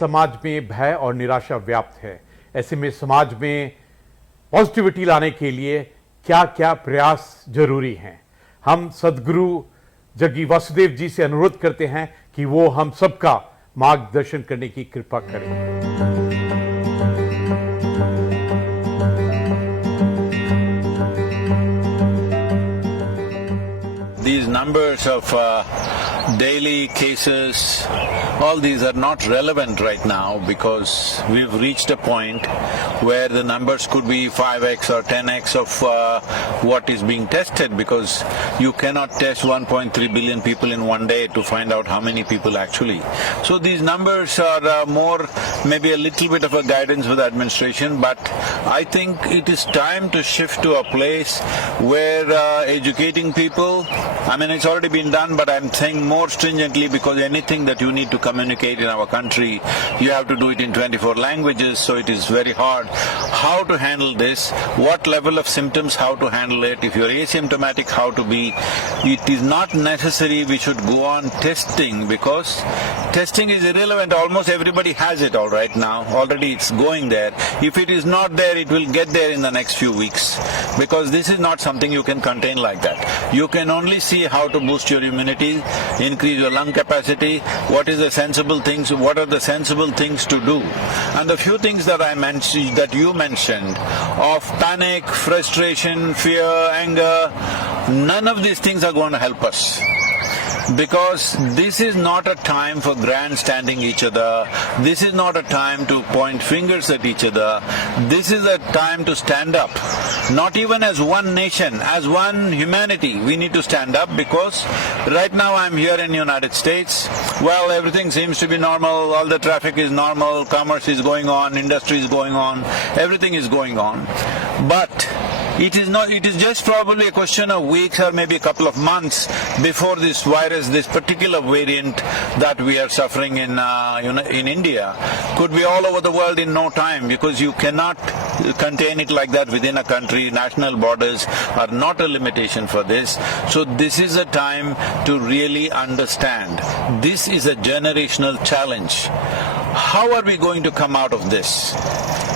समाज में भय और निराशा व्याप्त है। ऐसे में समाज में पॉजिटिविटी लाने के लिए क्या क्या प्रयास जरूरी हैं? हम सदगुरु जग्गी वासुदेव जी से अनुरोध करते हैं कि वो हम सबका मार्गदर्शन करने की कृपा करें। These numbers of daily cases, all these are not relevant right now because we've reached a point where the numbers could be 5x or 10x of what is being tested, because you cannot test 1.3 billion people in one day to find out how many people actually. So these numbers are more maybe a little bit of a guidance for the administration, but I think it is time to shift to a place where educating people, I mean it's already been done, but I'm saying more stringently, because anything that you need to communicate in our country, you have to do it in 24 languages, so it is very hard. How to handle this, what level of symptoms, how to handle it, if you're asymptomatic, how to be. It is not necessary we should go on testing, because testing is irrelevant. Almost everybody has it all right now, already it's going there. If it is not there, it will get there in the next few weeks, because this is not something you can contain like that. You can only see how to boost your immunity, increase your lung capacity, what is the sensible things, what are the sensible things to do. And the few things that I mentioned, that you mentioned, of panic, frustration, fear, anger, none of these things are going to help us. Because this is not a time for grandstanding each other, this is not a time to point fingers at each other, this is a time to stand up. Not even as one nation, as one humanity, we need to stand up, because right now I'm here in the United States, well, everything seems to be normal, all the traffic is normal, commerce is going on, industry is going on, everything is going on. But it is not. It is just probably a question of weeks or maybe a couple of months before this virus, this particular variant that we are suffering in India, could be all over the world in no time, because you cannot contain it like that within a country. National borders are not a limitation for this. So this is a time to really understand. This is a generational challenge. How are we going to come out of this?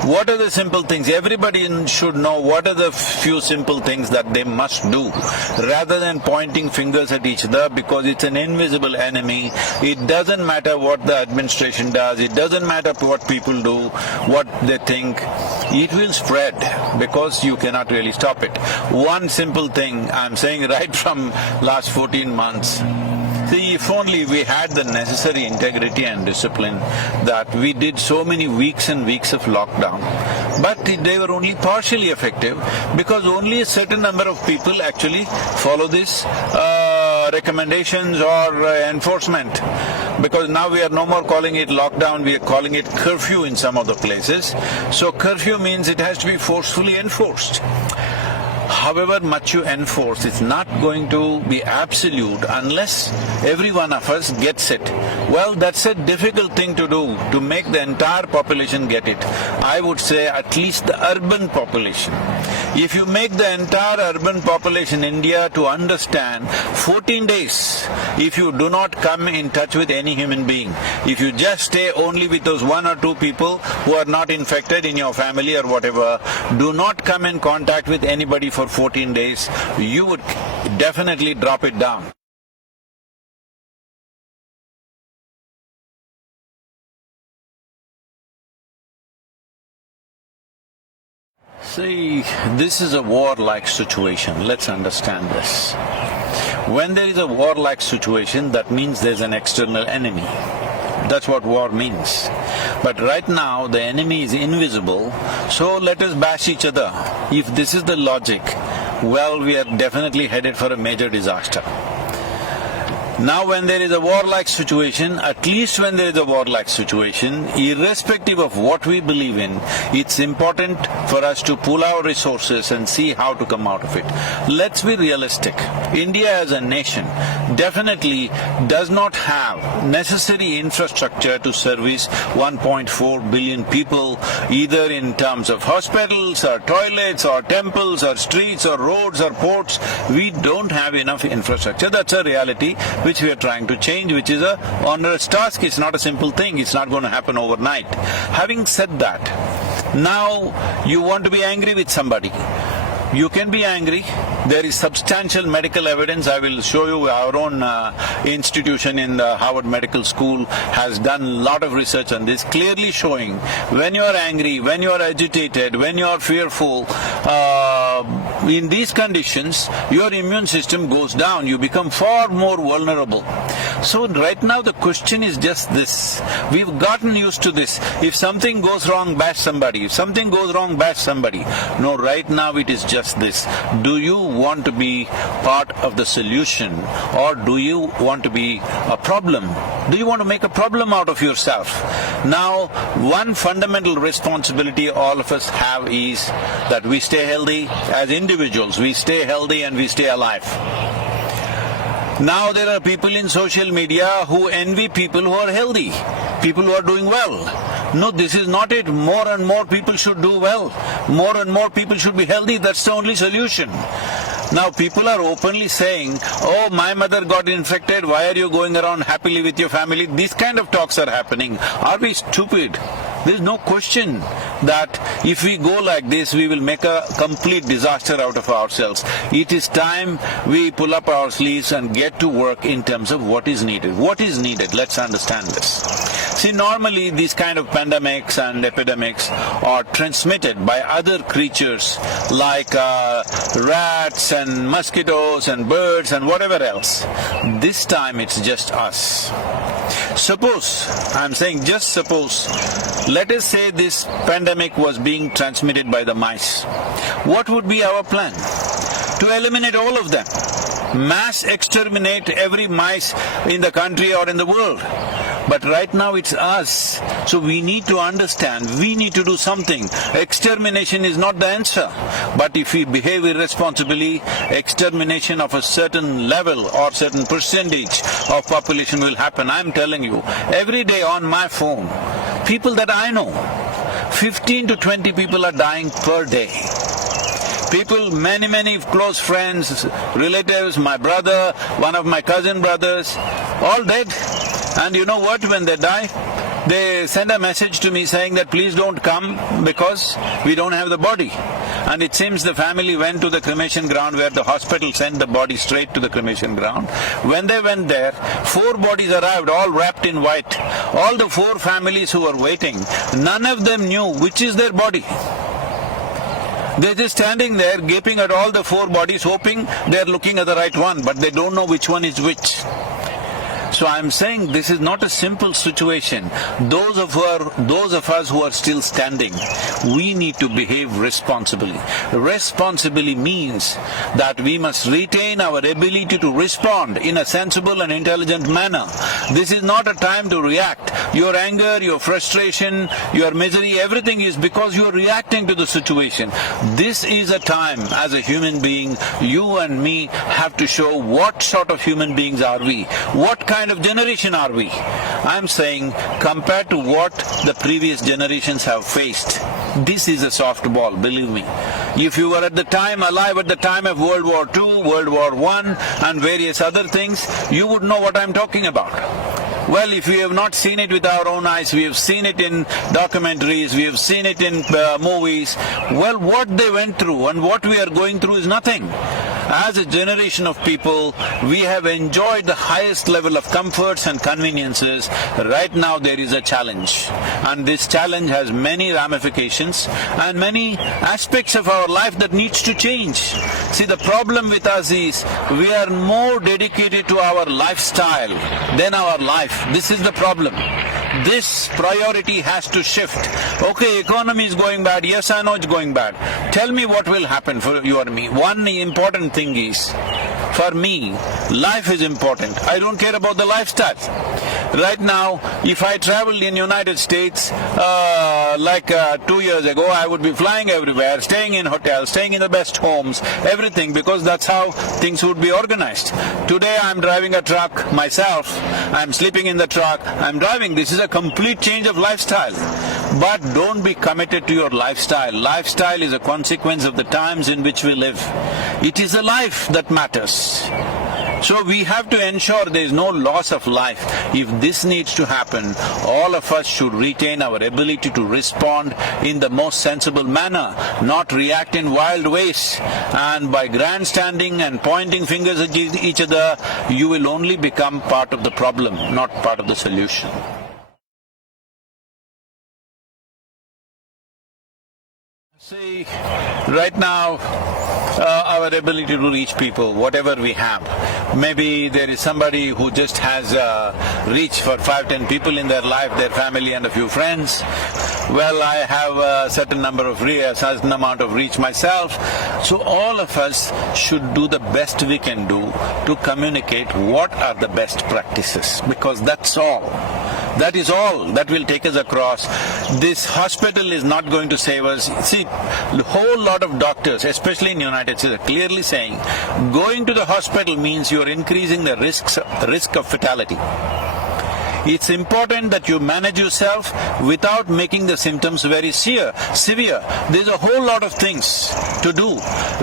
What are the simple things? Everybody should know what are the few simple things that they must do, rather than pointing fingers at each other, because it's an invisible enemy. It doesn't matter what the administration does, it doesn't matter what people do, what they think. It will spread, because you cannot really stop it. One simple thing I'm saying right from last 14 months, see, if only we had the necessary integrity and discipline, that we did so many weeks and weeks of lockdown, but they were only partially effective, because only a certain number of people actually follow this recommendations or enforcement. Because now we are no more calling it lockdown, we are calling it curfew in some of the places. So curfew means it has to be forcefully enforced. However much you enforce, it's not going to be absolute unless every one of us gets it. Well, that's a difficult thing to do, to make the entire population get it. I would say at least the urban population. If you make the entire urban population in India to understand, 14 days, if you do not come in touch with any human being, if you just stay only with those one or two people who are not infected in your family or whatever, do not come in contact with anybody for 14 days, you would definitely drop it down. See, this is a war-like situation, let's understand this. When there is a war-like situation, that means there's an external enemy. That's what war means. But right now the enemy is invisible, so let us bash each other. If this is the logic, well, we are definitely headed for a major disaster. Now when there is a war-like situation, at least when there is a war-like situation, irrespective of what we believe in, it's important for us to pool our resources and see how to come out of it. Let's be realistic. India as a nation definitely does not have necessary infrastructure to service 1.4 billion people, either in terms of hospitals or toilets or temples or streets or roads or ports. We don't have enough infrastructure, that's a reality. which we are trying to change, which is a onerous task. It's not a simple thing. It's not going to happen overnight. Having said that, now you want to be angry with somebody. You can be angry. There is substantial medical evidence. I will show you our own institution in the Harvard Medical School has done a lot of research on this, clearly showing when you are angry, when you are agitated, when you are fearful, in these conditions, your immune system goes down. You become far more vulnerable. So right now the question is just this. We've gotten used to this. If something goes wrong, bash somebody. If something goes wrong, bash somebody. No, right now it is just this. Do you want to be part of the solution, or do you want to be a problem? Do you want to make a problem out of yourself? Now, one fundamental responsibility all of us have is that we stay healthy as individuals. We stay healthy and we stay alive. Now there are people in social media who envy people who are healthy, people who are doing well. No, this is not it. More and more people should do well. More and more people should be healthy. That's the only solution. Now people are openly saying, oh, my mother got infected, why are you going around happily with your family? These kind of talks are happening. Are we stupid? There is no question that if we go like this, we will make a complete disaster out of ourselves. It is time we pull up our sleeves and get to work in terms of what is needed. What is needed? Let's understand this. See, normally these kind of pandemics and epidemics are transmitted by other creatures like rats and mosquitoes and birds and whatever else. This time it's just us. Suppose, I'm saying just suppose, let us say this pandemic was being transmitted by the mice. What would be our plan? To eliminate all of them. Mass exterminate every mice in the country or in the world. But right now it's us. So we need to understand, we need to do something. Extermination is not the answer. But if we behave irresponsibly, extermination of a certain level or certain percentage of population will happen. I'm telling you, every day on my phone, people that I know, 15 to 20 people are dying per day. People, many close friends, relatives, my brother, one of my cousin brothers, all dead. And you know what, when they die, they send a message to me saying that please don't come because we don't have the body. And it seems the family went to the cremation ground where the hospital sent the body straight to the cremation ground. When they went there, 4 bodies arrived, all wrapped in white. All the 4 families who were waiting, none of them knew which is their body. They're just standing there gaping at all the 4 bodies, hoping they're looking at the right one, but they don't know which one is which. So I'm saying this is not a simple situation. Those of us who are still standing, we need to behave responsibly. Responsibly means that we must retain our ability to respond in a sensible and intelligent manner. This is not a time to react. Your anger, your frustration, your misery, everything is because you are reacting to the situation. This is a time, as a human being, you and me have to show what sort of human beings are we, what kind of generation are we. I'm saying, compared to what the previous generations have faced, this is a softball, believe me. If you were at the time, alive at the time of World War II, World War I and various other things, you would know what I'm talking about. Well, if we have not seen it with our own eyes, we have seen it in documentaries, we have seen it in movies, well, what they went through and what we are going through is nothing. As a generation of people, we have enjoyed the highest level of comforts and conveniences. Right now there is a challenge, and this challenge has many ramifications and many aspects of our life that needs to change. See, the problem with us is we are more dedicated to our lifestyle than our life. This is the problem. This priority has to shift. Okay, economy is going bad, yes I know it's going bad. Tell me what will happen for you or me. One important thing is, for me, life is important. I don't care about the lifestyle. Right now, if I traveled in United States, 2 years ago, I would be flying everywhere, staying in hotels, staying in the best homes, everything, because that's how things would be organized. Today I'm driving a truck myself, I'm sleeping in the truck, I'm driving. This is a complete change of lifestyle. But don't be committed to your lifestyle. Lifestyle is a consequence of the times in which we live. It is a life that matters. So we have to ensure there is no loss of life. If this needs to happen, all of us should retain our ability to respond in the most sensible manner, not react in wild ways. And by grandstanding and pointing fingers at each other, you will only become part of the problem, not part of the solution. See, right now, our ability to reach people, whatever we have. Maybe there is somebody who just has reach for 5-10 people in their life, their family and a few friends. Well, I have a certain amount of reach myself. So all of us should do the best we can do to communicate what are the best practices, because that's all. That is all that will take us across. This hospital is not going to save us. See, a whole lot of doctors, especially in the United States, are clearly saying going to the hospital means you are increasing the risk of fatality. It's important that you manage yourself without making the symptoms very severe. There's a whole lot of things to do.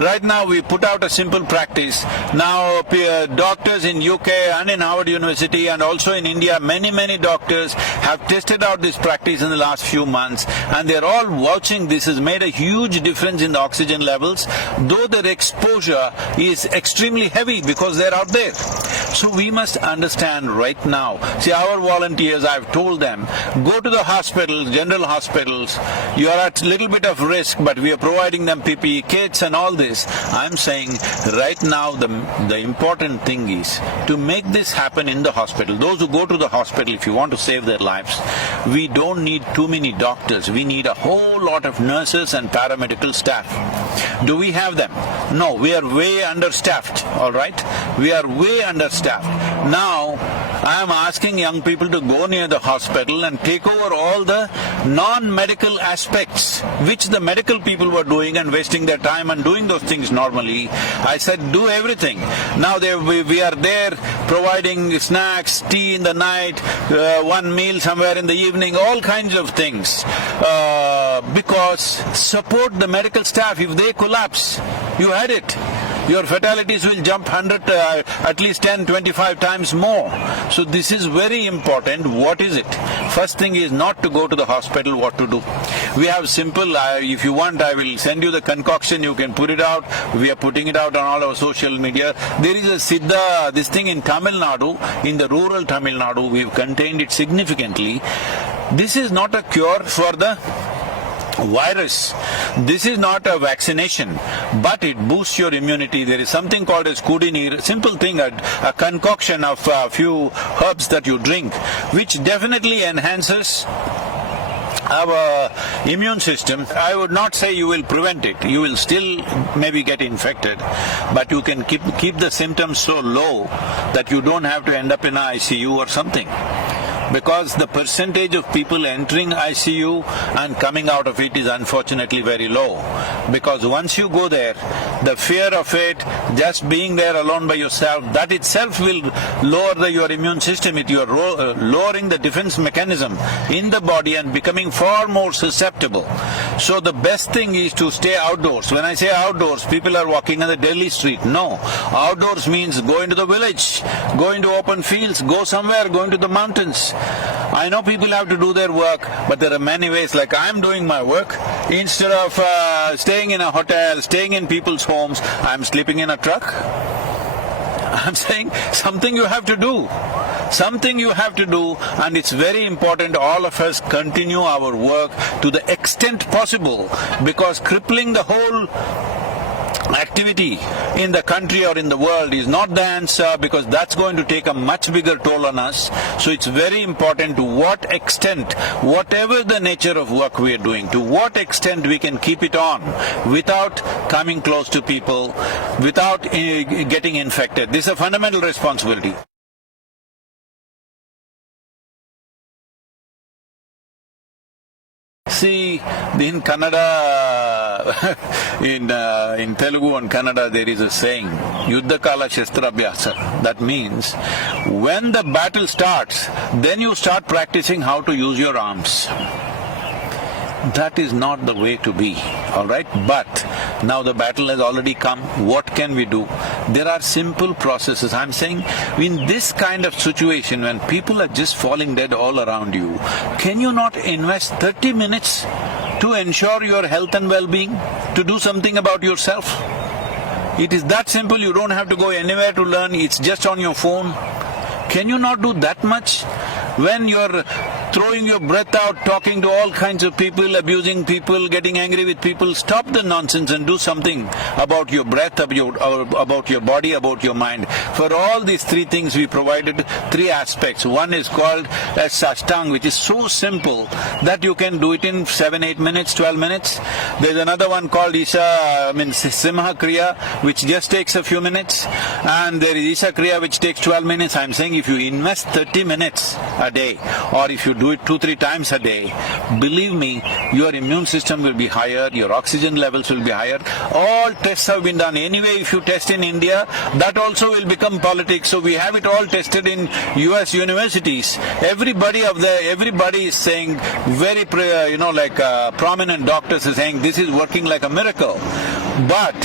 Right now we put out a simple practice. Now doctors in UK and in Harvard University and also in India, many doctors have tested out this practice in the last few months, and they're all vouching this has made a huge difference in the oxygen levels, though their exposure is extremely heavy because they're out there. So we must understand right now. See, our volunteers, I've told them, go to the hospitals, general hospitals, you are at a little bit of risk, but we are providing them PPE kits and all this. I'm saying right now the important thing is to make this happen in the hospital. Those who go to the hospital, if you want to save their lives, we don't need too many doctors, we need a whole lot of nurses and paramedical staff. Do we have them? No, we are way understaffed, all right? We are way understaffed. Now, I am asking young people to go near the hospital and take over all the non-medical aspects which the medical people were doing and wasting their time and doing those things normally. I said, do everything. Now we are there providing snacks, tea in the night, one meal somewhere in the evening, all kinds of things. Because support the medical staff. If they collapse, you had it. Your fatalities will jump at least 10, 25 times more. So this is very important. What is it? First thing is not to go to the hospital, what to do. We have simple, if you want I will send you the concoction, you can put it out. We are putting it out on all our social media. There is a Siddha, this thing in Tamil Nadu, in the rural Tamil Nadu, we've contained it significantly. This is not a cure for the virus. This is not a vaccination, but it boosts your immunity. There is something called as Kudinir, simple thing, a concoction of a few herbs that you drink, which definitely enhances our immune system. I would not say you will prevent it, you will still maybe get infected, but you can keep the symptoms so low that you don't have to end up in an ICU or something. Because the percentage of people entering ICU and coming out of it is unfortunately very low. Because once you go there, the fear of it, just being there alone by yourself, that itself will lower your immune system. You are lowering the defense mechanism in the body and becoming far more susceptible. So the best thing is to stay outdoors. When I say outdoors, people are walking on the Delhi street. No. Outdoors means go into the village, go into open fields, go somewhere, go into the mountains. I know people have to do their work, but there are many ways, like I'm doing my work. Instead of staying in a hotel, staying in people's homes, I'm sleeping in a truck. I'm saying something you have to do. Something you have to do, and it's very important all of us continue our work to the extent possible, because crippling the whole activity in the country or in the world is not the answer, because that's going to take a much bigger toll on us. So it's very important to what extent, whatever the nature of work we are doing, to what extent we can keep it on without coming close to people, without getting infected. This is a fundamental responsibility. See, in Kannada, in Telugu and Kannada, there is a saying, Yuddha Kala Shastra Abhyasa. That means, when the battle starts, then you start practicing how to use your arms. That is not the way to be, all right? But now the battle has already come. What can we do? There are simple processes. I'm saying in this kind of situation when people are just falling dead all around you, can you not invest 30 minutes to ensure your health and well-being, to do something about yourself? It is that simple, you don't have to go anywhere to learn, it's just on your phone. Can you not do that much? When you're throwing your breath out, talking to all kinds of people, abusing people, getting angry with people, stop the nonsense and do something about your breath, about your body, about your mind. For all these three things we provided three aspects. One is called as SAKSHAM, which is so simple that you can do it in 7, 8 minutes, 12 minutes. There's another one called Isha, Simha Kriya, which just takes a few minutes. And there is Isha Kriya, which takes 12 minutes. I'm saying if you invest 30 minutes a day, or if you do it 2-3 times a day, believe me, your immune system will be higher, your oxygen levels will be higher. All tests have been done. Anyway, if you test in India, that also will become politics. So we have it all tested in US universities. Everybody is saying, very prominent doctors are saying this is working like a miracle. But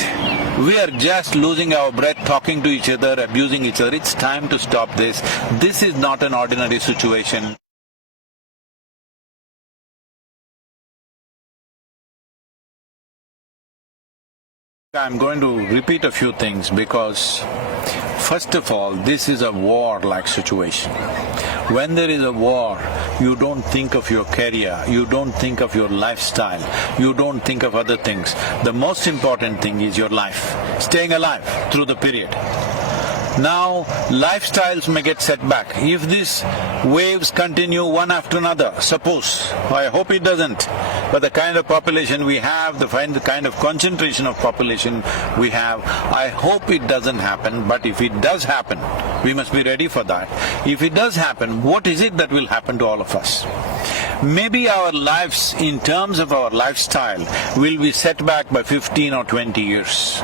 we are just losing our breath, talking to each other, abusing each other. It's time to stop this. This is not an ordinary situation. I'm going to repeat a few things because, first of all, this is a war-like situation. When there is a war, you don't think of your career, you don't think of your lifestyle, you don't think of other things. The most important thing is your life, staying alive through the period. Now, lifestyles may get set back. If these waves continue one after another, suppose, I hope it doesn't, but the kind of population we have, the kind of concentration of population we have, I hope it doesn't happen, but if it does happen, we must be ready for that. If it does happen, what is it that will happen to all of us? Maybe our lives, in terms of our lifestyle, will be set back by 15 or 20 years.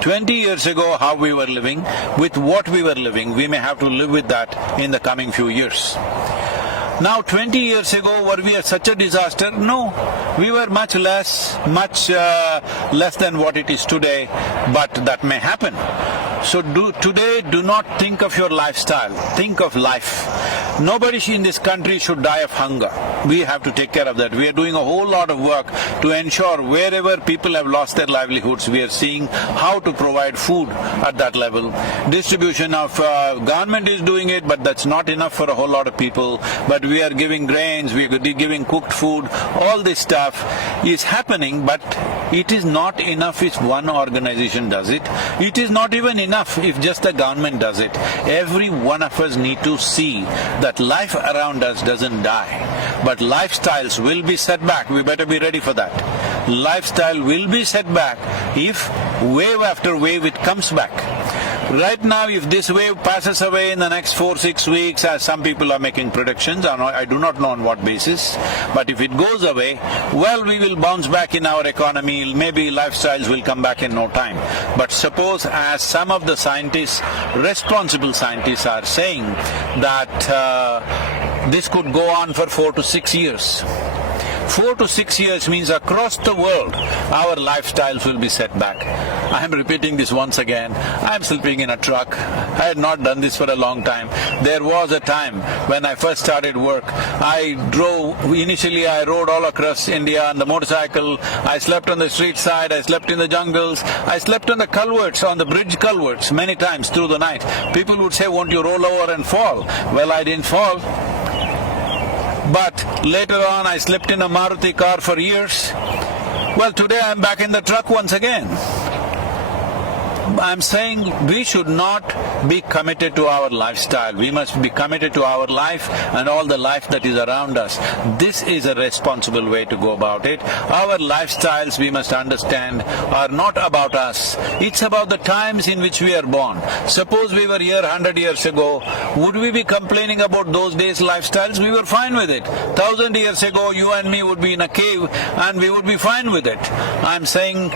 20 years ago, how we were living, with what we were living, we may have to live with that in the coming few years. Now, 20 years ago, were we such a disaster? No, we were much less than what it is today, but that may happen. So today, do not think of your lifestyle, think of life. Nobody in this country should die of hunger. We have to take care of that. We are doing a whole lot of work to ensure wherever people have lost their livelihoods, we are seeing how to provide food at that level. Distribution of government is doing it, but that's not enough for a whole lot of people. But we are giving grains, we are giving cooked food, all this stuff is happening, but it is not enough if one organization does it. It is not even enough if just the government does it. Every one of us need to see that life around us doesn't die, but lifestyles will be set back. We better be ready for that. Lifestyle will be set back if wave after wave it comes back. Right now, if this wave passes away in the next 4-6 weeks, as some people are making predictions, I do not know on what basis, but if it goes away, well, we will bounce back in our economy, maybe lifestyles will come back in no time. But suppose, as some of the scientists, responsible scientists are saying that this could go on for 4 to 6 years. 4 to 6 years means across the world, our lifestyles will be set back. I am repeating this once again. I am sleeping in a truck. I had not done this for a long time. There was a time when I first started work. I initially I rode all across India on the motorcycle. I slept on the street side, I slept in the jungles, I slept on the culverts, on the bridge culverts many times through the night. People would say, won't you roll over and fall? Well, I didn't fall. But later on, I slept in a Maruti car for years. Well, today I'm back in the truck once again. I'm saying we should not be committed to our lifestyle. We must be committed to our life and all the life that is around us. This is a responsible way to go about it. Our lifestyles, we must understand, are not about us. It's about the times in which we are born. Suppose we were here 100 years ago, would we be complaining about those days' lifestyles? We were fine with it. 1,000 years ago, you and me would be in a cave and we would be fine with it. I'm saying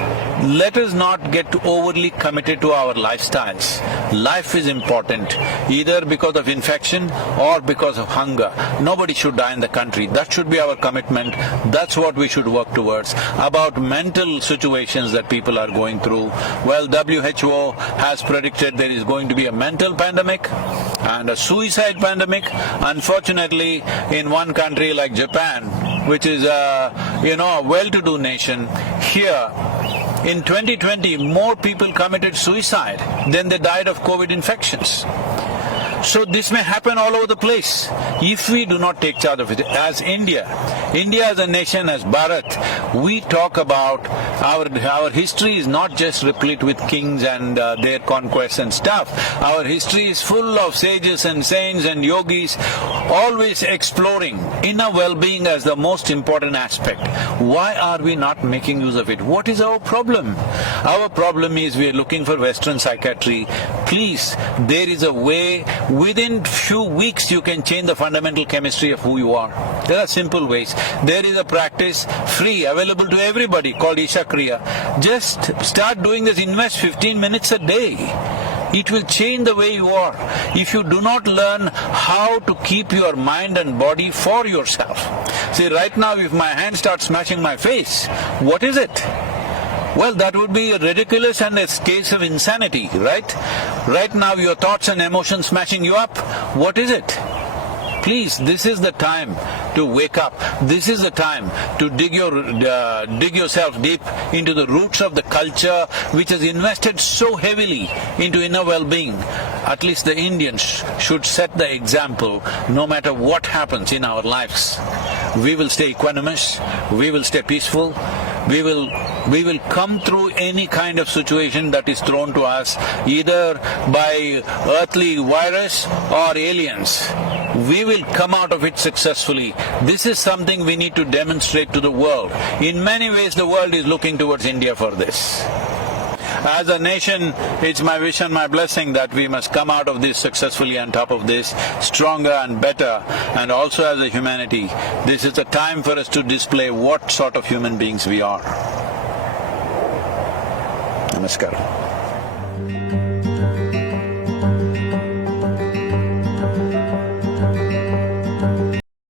let us not get overly committed related to our lifestyles. Life is important, either because of infection or because of hunger. Nobody should die in the country. That should be our commitment. That's what we should work towards. About mental situations that people are going through, well, WHO has predicted there is going to be a mental pandemic and a suicide pandemic. Unfortunately, in one country like Japan, which is a well-to-do nation, here in 2020 more people committed suicide than they died of COVID infections. So this may happen all over the place if we do not take charge of it. As India as a nation, as Bharat, we talk about our history is not just replete with kings and their conquests and stuff. Our history is full of sages and saints and yogis, always exploring inner well-being as the most important aspect. Why are we not making use of it? What is our problem? Our problem is we are looking for Western psychiatry. Please, there is a way. Within few weeks you can change the fundamental chemistry of who you are. There are simple ways. There is a practice, free, available to everybody, called Isha Kriya. Just start doing this, invest 15 minutes a day. It will change the way you are. If you do not learn how to keep your mind and body for yourself. See, right now if my hand starts smashing my face, what is it? Well, that would be ridiculous and a case of insanity, right? Right now your thoughts and emotions smashing you up, what is it? Please, this is the time to wake up. This is the time to dig yourself deep into the roots of the culture which has invested so heavily into inner well-being. At least the Indians should set the example no matter what happens in our lives. We will stay equanimous, we will stay peaceful, we will come through any kind of situation that is thrown to us, either by earthly virus or aliens. We will come out of it successfully. This is something we need to demonstrate to the world. In many ways the world is looking towards India for this. As a nation, it's my wish and my blessing that we must come out of this successfully, on top of this, stronger and better. And also as a humanity, this is the time for us to display what sort of human beings we are. Namaskar.